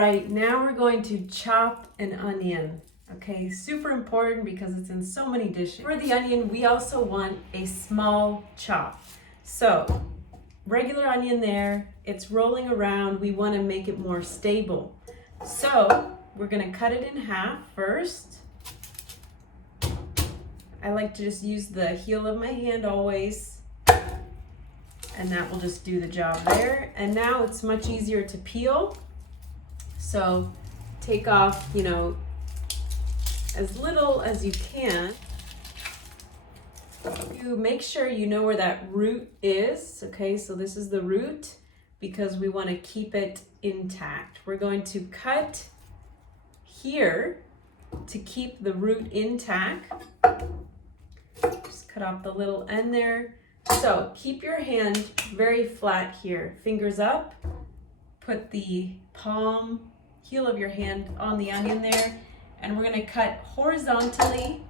Right, now we're going to chop an onion. Okay, super important because it's in so many dishes. For the onion, we also want a small chop. So, regular onion there, it's rolling around. We want to make it more stable. So, we're going to cut it in half first. I like to just use the heel of my hand always. And that will just do the job there. And now it's much easier to peel. So take off, as little as you can. You make sure you know where that root is. Okay, so this is the root because we want to keep it intact. We're going to cut here to keep the root intact. Just cut off the little end there. So keep your hand very flat here, fingers up, put the heel of your hand on the onion there, and we're going to cut horizontally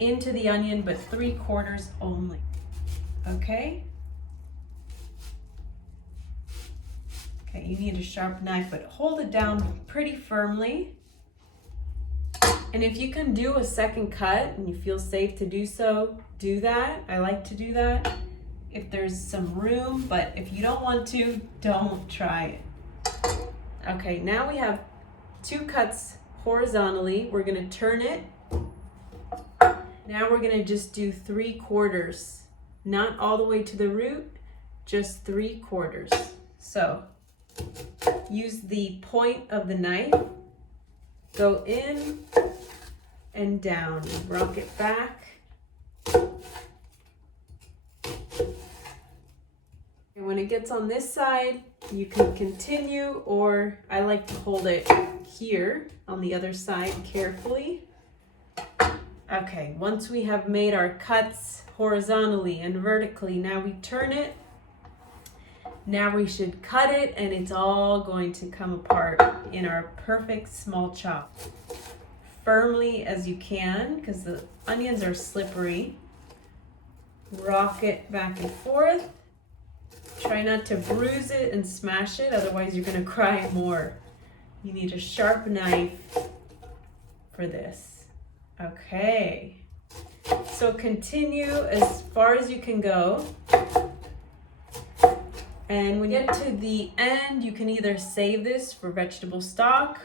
into the onion, but 3/4 only. Okay? Okay, you need a sharp knife, but hold it down pretty firmly. And if you can do a second cut and you feel safe to do so, do that. I like to do that if there's some room, but if you don't want to, don't try it. Okay, now we have 2 cuts horizontally. We're going to turn it. Now we're going to just do 3/4, not all the way to the root, just 3/4. So use the point of the knife, go in and down, rock it back. And when it gets on this side, you can continue, or I like to hold it here on the other side carefully. Okay, once we have made our cuts horizontally and vertically, now we turn it. Now we should cut it, and it's all going to come apart in our perfect small chop. Firmly as you can, because the onions are slippery. Rock it back and forth. Try not to bruise it and smash it, otherwise you're going to cry more. You need a sharp knife for this. Okay. So continue as far as you can go. And when you get to the end, you can either save this for vegetable stock,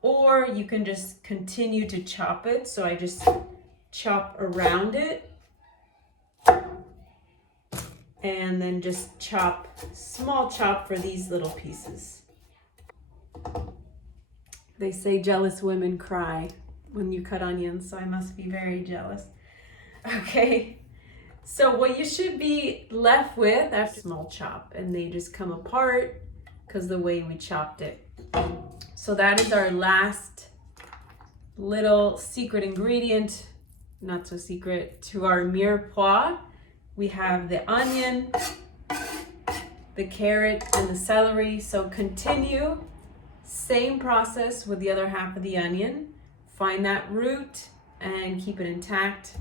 or you can just continue to chop it. So I just chop around it. And then just small chop for these little pieces. They say jealous women cry when you cut onions, so I must be very jealous. Okay, so what you should be left with after small chop, and they just come apart because the way we chopped it. So that is our last little secret ingredient, not so secret, to our mirepoix. We have the onion, the carrot, and the celery. So continue, same process with the other half of the onion. Find that root and keep it intact.